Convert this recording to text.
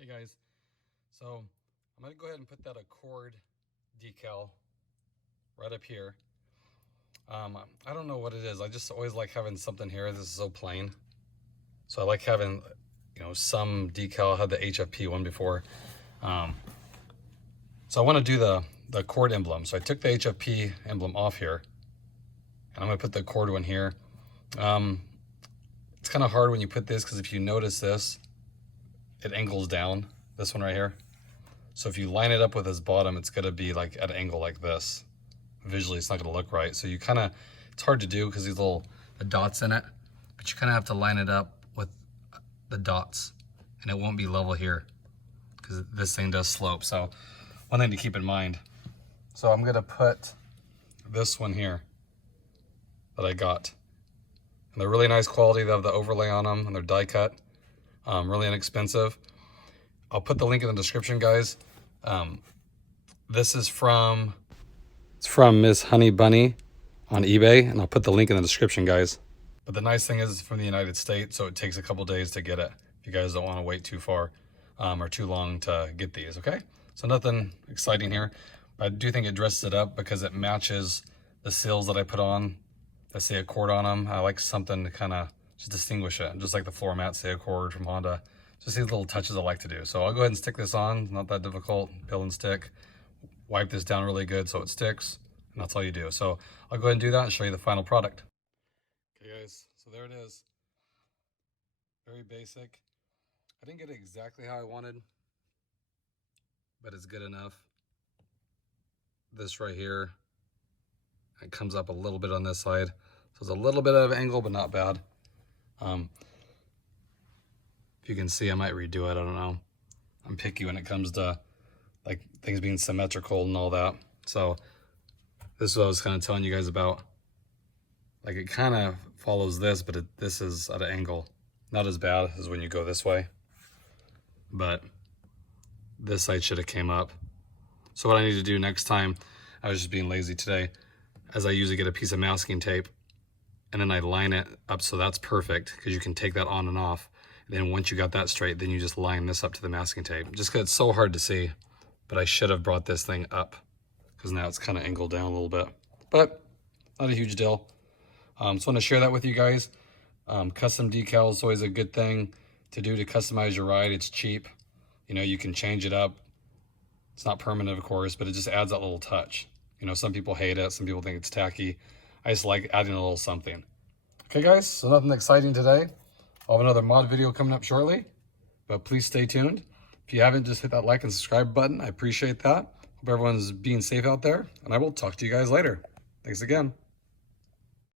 Okay guys, so I'm gonna go ahead and put that Accord decal right up here. I don't know what it is. I just always like having something here. This is so plain. So I like having, some decal. I had the HFP one before. So I want to do the Accord emblem. So I took the HFP emblem off here, and I'm gonna put the Accord one here. It's kind of hard when you put this, because if you notice this, it angles down, this one right here. So if you line it up with this bottom, it's gonna be like at an angle like this. Visually, it's not gonna look right. So you it's hard to do because these little dots in it, but you kind of have to line it up with the dots, and it won't be level here because this thing does slope. So one thing to keep in mind. So I'm gonna put this one here that I got. And they're really nice quality. They have the overlay on them, and they're die cut. Really inexpensive. I'll put the link in the description, guys. This is from Mzshunniebunnie on eBay, and I'll put the link in the description, guys. But the nice thing is it's from the United States, so it takes a couple days to get it if you guys don't want to wait too far or too long to get these, okay? So nothing exciting here, but I do think it dresses it up because it matches the seals that I put on that say Accord on them. I like something to kind of just distinguish it, just like the floor mats say Accord from Honda. Just these little touches I like to do. So I'll go ahead and stick this on. Not that difficult. Peel and stick. Wipe this down really good so it sticks, and that's all you do. So I'll go ahead and do that and show you the final product. Okay guys, so there it is. Very basic. I didn't get it exactly how I wanted, but it's good enough. This right here, it comes up a little bit on this side. So it's a little bit of angle, but not bad. If you can see, I might redo it, I don't know. I'm picky when it comes to like things being symmetrical and all that. So this is what I was kind of telling you guys about. Like it kind of follows this, but this is at an angle. Not as bad as when you go this way, but this side should have came up. So what I need to do next time, I was just being lazy today, as I usually get a piece of masking tape and then I line it up so that's perfect, because you can take that on and off. And then once you got that straight, then you just line this up to the masking tape. Just because it's so hard to see, but I should have brought this thing up because now it's kind of angled down a little bit, but not a huge deal. Just want to share that with you guys. Custom decals is always a good thing to do to customize your ride. It's cheap. You can change it up. It's not permanent, of course, but it just adds that little touch. Some people hate it. Some people think it's tacky. I just like adding a little something. Okay, guys, so nothing exciting today. I'll have another mod video coming up shortly, but please stay tuned. If you haven't, just hit that like and subscribe button. I appreciate that. Hope everyone's being safe out there, and I will talk to you guys later. Thanks again.